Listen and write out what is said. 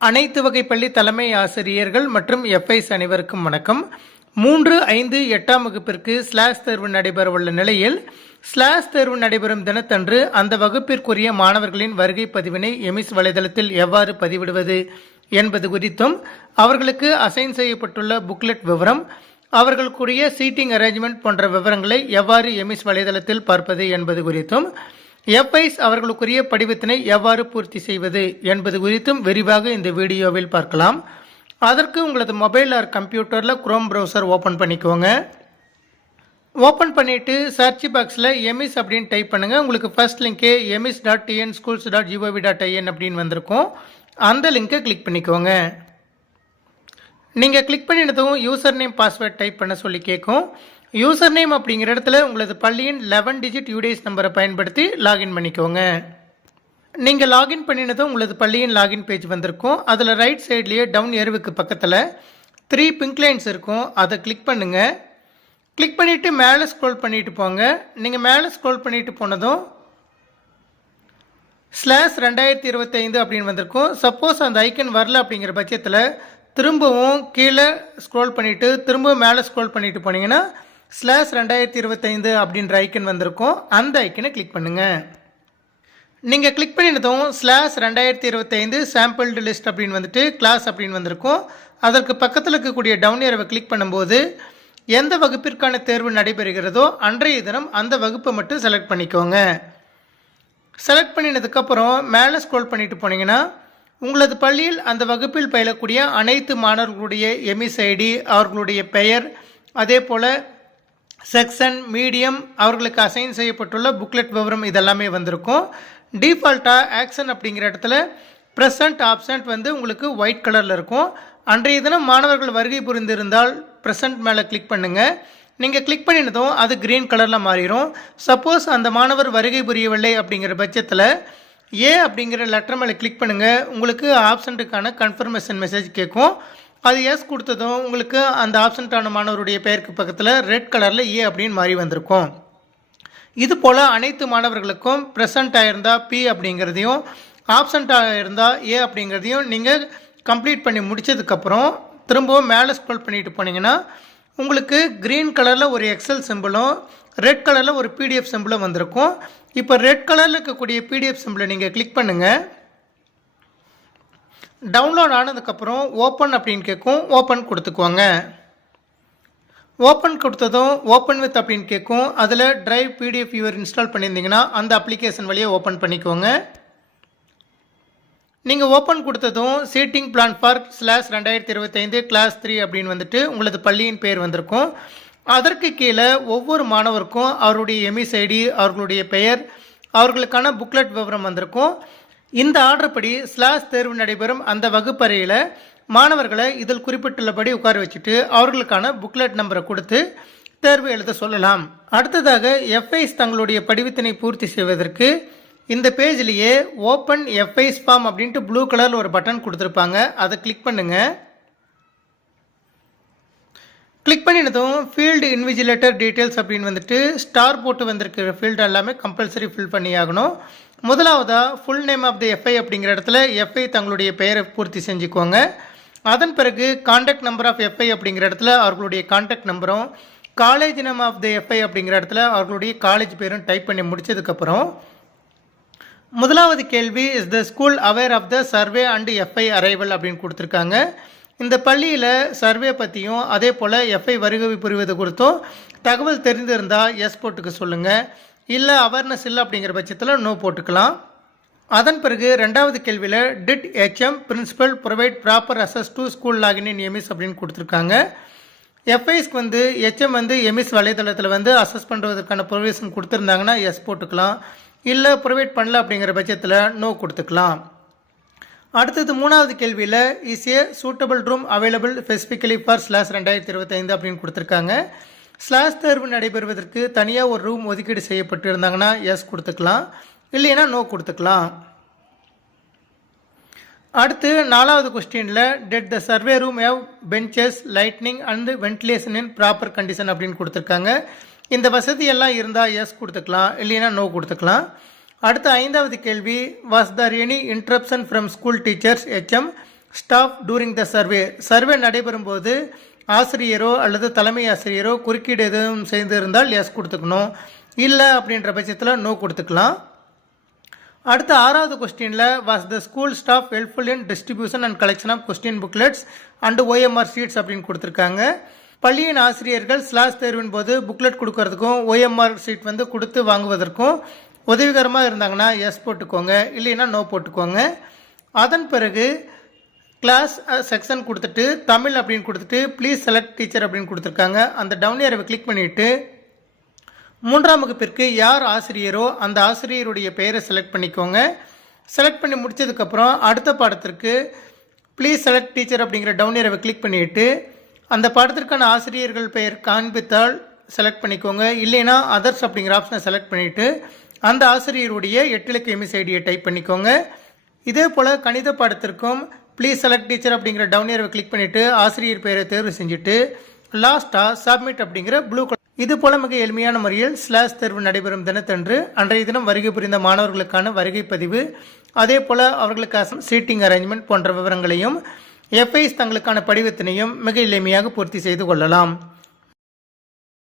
அனைத்து வகை பள்ளி தலைமை ஆசிரியர்கள் மற்றும் எஃப்ஐஸ் அனைவருக்கும் வணக்கம். 3, 5, 8ஆம் வகுப்பிற்கு ஸ்லாஷ் தேர்வு நடைபெறவுள்ள நிலையில் ஸ்லாஷ் தேர்வு நடைபெறும் தினத்தன்று அந்த வகுப்பிற்குரிய மாணவர்களின் வருகை பதிவினை எமிஸ் வலைதளத்தில் எவ்வாறு பதிவிடுவது என்பது குறித்தும், அவர்களுக்கு அசைன் செய்யப்பட்டுள்ள புக்லெட் விவரம், அவர்களுக்குரிய சீட்டிங் அரேஞ்ச்மெண்ட் போன்ற விவரங்களை எவ்வாறு எமிஸ் வலைதளத்தில் பார்ப்பது என்பது குறித்தும், எஃப்ஐஸ் அவர்களுக்குரிய படிவத்தினை எவ்வாறு பூர்த்தி செய்வது என்பது குறித்தும் விரிவாக இந்த வீடியோவில் பார்க்கலாம். அதற்கு உங்களது மொபைல் ஆர் கம்ப்யூட்டரில் குரோம் ப்ரௌசர் ஓப்பன் பண்ணிக்கோங்க. ஓப்பன் பண்ணிவிட்டு சர்ச் பாக்ஸில் எமிஸ் அப்படின்னு டைப் பண்ணுங்கள். உங்களுக்கு ஃபர்ஸ்ட் லிங்க்கே emis.tnschools.gov.in அப்படின்னு வந்திருக்கும். அந்த லிங்கை கிளிக் பண்ணிக்கோங்க. நீங்கள் கிளிக் பண்ணினதும் யூசர் நேம் பாஸ்வேர்ட் டைப் பண்ண சொல்லி கேட்கும். யூசர் நேம் அப்படிங்கிற இடத்துல உங்களது பள்ளியின் 11 டிஜிட் யூடிஎஸ் நம்பரை பயன்படுத்தி லாகின் பண்ணிக்கோங்க. நீங்கள் லாகின் பண்ணினதும் உங்களது பள்ளியின் லாகின் பேஜ் வந்திருக்கும். அதில் ரைட் சைட்லேயே டவுன் ஏர்வுக்கு பக்கத்தில் 3 பிங்க் லைன்ஸ் இருக்கும். அதை கிளிக் பண்ணுங்கள். கிளிக் பண்ணிவிட்டு மேலே ஸ்க்ரோல் பண்ணிட்டு போங்க. நீங்கள் மேலே ஸ்க்ரோல் பண்ணிட்டு போனதும் /2025 அப்படின்னு வந்திருக்கும். சப்போஸ் அந்த ஐக்கன் வரல அப்படிங்கிற பட்சத்தில் திரும்பவும் கீழே ஸ்க்ரோல் பண்ணிவிட்டு திரும்பவும் மேலே ஸ்க்ரோல் பண்ணிட்டு போனீங்கன்னா /2025 அப்படின்ற ஐக்கன் வந்திருக்கும். அந்த ஐக்கனை கிளிக் பண்ணுங்கள். நீங்கள் கிளிக் பண்ணினதும் /2025 சாம்பிள்டு லிஸ்ட் அப்படின்னு வந்துட்டு கிளாஸ் அப்படின்னு வந்திருக்கும். அதற்கு பக்கத்தில் இருக்கக்கூடிய டவுன் ஏரோவை கிளிக் பண்ணும்போது எந்த வகுப்பிற்கான தேர்வு நடைபெறுகிறதோ அன்றைய தினம் அந்த வகுப்பை மட்டும் செலக்ட் பண்ணிக்கோங்க. செலக்ட் பண்ணினதுக்கப்புறம் மேலே ஸ்க்ரோல் பண்ணிட்டு போனீங்கன்னா உங்களது பள்ளியில் அந்த வகுப்பில் பயிலக்கூடிய அனைத்து மாணவர்களுடைய எமிஸ் ஐடி, அவர்களுடைய பெயர், அதே போல் செக்ஷன், மீடியம், அவர்களுக்கு அசைன் செய்யப்பட்டுள்ள புக்லெட் விவரம் இதெல்லாமே வந்திருக்கும். டிஃபால்ட்டாக ஆக்ஷன் அப்படிங்கிற இடத்துல ப்ரெசன்ட் ஆப்சண்ட் வந்து உங்களுக்கு ஒயிட் கலரில் இருக்கும். அன்றைய தினம் மாணவர்கள் வருகை புரிந்திருந்தால் ப்ரெசன்ட் மேலே கிளிக் பண்ணுங்கள். நீங்கள் கிளிக் பண்ணினதும் அது க்ரீன் கலரில் மாறிடும். சப்போஸ் அந்த மாணவர் வருகை புரியவில்லை அப்படிங்கிற பட்சத்தில் ஏ அப்படிங்கிற லெட்டர் மேலே கிளிக் பண்ணுங்கள். உங்களுக்கு ஆப்சண்ட்டுக்கான கன்ஃபர்மேஷன் மெசேஜ் கேட்கும். அது எஸ் கொடுத்ததும் உங்களுக்கு அந்த ஆப்சண்ட்டான மாணவருடைய பெயருக்கு பக்கத்தில் ரெட் கலரில் ஏ அப்படின்னு மாறி வந்திருக்கும். இது போல் அனைத்து மாணவர்களுக்கும் ப்ரெசண்ட் ஆகிருந்தால் பி அப்படிங்கிறதையும், ஆப்சண்ட் ஆகிருந்தால் ஏ அப்படிங்கிறதையும் நீங்கள் கம்ப்ளீட் பண்ணி முடித்ததுக்கப்புறம் திரும்பவும் மேலே ஸ்க்ரோல் பண்ணிட்டு போனீங்கன்னா உங்களுக்கு க்ரீன் கலரில் ஒரு எக்ஸல் சிம்பிளும் ரெட் கலரில் ஒரு பிடிஎஃப் சிம்பிளும் வந்திருக்கும். இப்போ ரெட் கலரில் இருக்கக்கூடிய பிடிஎஃப் சிம்பிளை நீங்கள் கிளிக் பண்ணுங்கள். டவுன்லோட் ஆனதுக்கப்புறம் ஓப்பன் அப்படின்னு கேட்கும். ஓப்பன் கொடுத்துக்குவாங்க. ஓப்பன் கொடுத்ததும் ஓப்பன் வித் அப்படின்னு கேட்கும். அதில் டிரைவ் பிடிஎஃப் வியூவர் இன்ஸ்டால் பண்ணியிருந்தீங்கன்னா அந்த அப்ளிகேஷன் வழியாக ஓப்பன் பண்ணிக்கோங்க. நீங்கள் ஓப்பன் கொடுத்ததும் சீட்டிங் பிளான் ஃபார் /2025 கிளாஸ் 3 அப்படின்னு வந்துட்டு உங்களது பள்ளியின் பெயர் வந்திருக்கும். அதற்கு கீழே ஒவ்வொரு மாணவருக்கும் அவருடைய எமிஸ் ஐடி, அவர்களுடைய பெயர், அவர்களுக்கான புக்லெட் விவரம் வந்திருக்கும். இந்த ஆர்டர் படி ஸ்லாஷ் தேர்வு நடைபெறும் அந்த வகுப்பறையில் மாணவர்களை இதில் குறிப்பிட்டுள்ளபடி உட்கார வச்சுட்டு அவர்களுக்கான புக்லெட் நம்பரை கொடுத்து தேர்வு எழுத சொல்லலாம். அடுத்ததாக எஃப்ஐஸ் தங்களுடைய படிவத்தினை பூர்த்தி செய்வதற்கு இந்த பேஜ்லேயே ஓப்பன் எஃப்ஐஸ் ஃபார்ம் அப்படின்ட்டு ப்ளூ கலரில் ஒரு பட்டன் கொடுத்துருப்பாங்க. அதை கிளிக் பண்ணுங்கள். கிளிக் பண்ணினதும் ஃபீல்டு இன்விஜிலேட்டர் டீட்டெயில்ஸ் அப்படின்னு வந்துட்டு ஸ்டார் போட்டு வந்திருக்கிற ஃபீல்டு எல்லாமே கம்பல்சரி ஃபில் பண்ணி ஆகணும். முதலாவதாக full name of the FI அப்படிங்கிற இடத்துல எஃப்ஐ தங்களுடைய பெயரை பூர்த்தி செஞ்சுக்கோங்க. அதன் பிறகு கான்டாக்ட் நம்பர் ஆஃப் எஃப்ஐ அப்படிங்கிற இடத்துல அவர்களுடைய கான்டாக்ட் நம்பரும், college name of the FI அப்படிங்கிற இடத்துல அவர்களுடைய காலேஜ் பேரும் டைப் பண்ணி முடிச்சதுக்கப்புறம் முதலாவது கேள்வி, is the school aware of the survey and FI arrival அப்படின்னு கொடுத்துருக்காங்க. இந்த பள்ளியில் சர்வே பற்றியும் அதே போல் எஃப்ஐ வருகை புரிவது குறித்தும் தகவல் தெரிந்திருந்தால் எஸ் போட்டுக்க சொல்லுங்கள். இல்லை அவேர்னஸ் இல்லை அப்படிங்கிற பட்சத்தில் நோ போட்டுக்கலாம். அதன் பிறகு ரெண்டாவது கேள்வியில் did HM principal provide proper access to school login in EMIS அப்படின்னு கொடுத்துருக்காங்க. எஃப்ஐஸ்க்கு வந்து ஹெச்எம் வந்து எமிஸ் வலைதளத்தில் வந்து அசஸ் பண்ணுறதுக்கான ப்ரொவிஷன் கொடுத்துருந்தாங்கன்னா எஸ் போட்டுக்கலாம். இல்லை ப்ரொவைட் பண்ணல அப்படிங்கிற பட்சத்தில் நோ கொடுத்துக்கலாம். அடுத்தது மூணாவது கேள்வியில் is a suitable room available specifically for /2025 அப்படின்னு கொடுத்துருக்காங்க. ஸ்லாஷ் தேர்வு நடைபெறுவதற்கு தனியாக ஒரு ரூம் ஒதுக்கீடு செய்யப்பட்டு இருந்தாங்கன்னா எஸ் கொடுத்துக்கலாம். இல்லைன்னா நோ கொடுத்துக்கலாம். அடுத்து நாலாவது கொஸ்டினில் did the survey room have benches, lightning and ventilation in proper condition அப்படின்னு கொடுத்துருக்காங்க. இந்த வசதியெல்லாம் இருந்தால் எஸ் கொடுத்துக்கலாம். இல்லைன்னா நோ கொடுத்துக்கலாம். அடுத்த ஐந்தாவது கேள்வி, was Dhar any interruption from school teachers HM staff during the survey. Survey நடைபெறும் போது ஆசிரியரோ அல்லது தலைமை ஆசிரியரோ குறுக்கீடு எதுவும் செய்திருந்தால் எஸ் கொடுத்துக்கணும். இல்லை அப்படின்ற பட்சத்தில் நோ கொடுத்துக்கலாம். அடுத்த 6வது கொஸ்டினில் was the school staff helpful in distribution and collection of question booklets and OMR sheets அப்படின்னு கொடுத்துருக்காங்க. பள்ளியின் ஆசிரியர்கள் ஸ்லாஷ் தேர்வின் போது புக்லெட் கொடுக்கறதுக்கும் OMR ஷீட் வந்து கொடுத்து வாங்குவதற்கும் உதவிகரமாக இருந்தாங்கன்னா எஸ் போட்டுக்கோங்க, இல்லைன்னா நோ போட்டுக்கோங்க. அதன் பிறகு கிளாஸ் செக்ஷன் கொடுத்துட்டு தமிழ் அப்படின்னு கொடுத்துட்டு ப்ளீஸ் செலக்ட் டீச்சர் அப்படின்னு கொடுத்துருக்காங்க. அந்த டவுன் ஏரோவை கிளிக் பண்ணிவிட்டு 3ஆம் வகுப்பிற்கு யார் ஆசிரியரோ அந்த ஆசிரியருடைய பெயரை செலக்ட் பண்ணிக்கோங்க. செலக்ட் பண்ணி முடித்ததுக்கப்புறம் அடுத்த பாடத்திற்கு ப்ளீஸ் செலக்ட் டீச்சர் அப்படிங்கிற டவுன் ஏரோவை கிளிக் பண்ணிவிட்டு அந்த பாடத்திற்கான ஆசிரியர்கள் பெயர் காண்பித்தால் செலக்ட் பண்ணிக்கோங்க, இல்லைன்னா அதர்ஸ் அப்படிங்கிற ஆப்ஷனை செலக்ட் பண்ணிவிட்டு அந்த ஆசிரியருடைய 8 இலக்க MSID டைப் பண்ணிக்கோங்க. இதே போல் கணித பாடத்திற்கும் ப்ளீஸ் செலக்ட் டீச்சர் அப்படிங்கிற டவுன் ஏரோவை கிளிக் பண்ணிவிட்டு ஆசிரியர் பெயரை தேர்வு செஞ்சுட்டு லாஸ்ட்டாக சப்மிட் அப்படிங்கிற ப்ளூ கலர். இது போல் மிக எளிமையான முறையில் ஸ்லாஷ் தேர்வு நடைபெறும் தினத்தன்று அன்றைய தினம் வருகை புரிந்த மாணவர்களுக்கான வருகை பதிவு, அதே போல் அவர்களுக்கான சீட்டிங் அரேஞ்ச்மெண்ட் போன்ற விவரங்களையும் FIs தங்களுக்கான படிவத்தினையும் மிக எளிமையாக பூர்த்தி செய்து கொள்ளலாம்.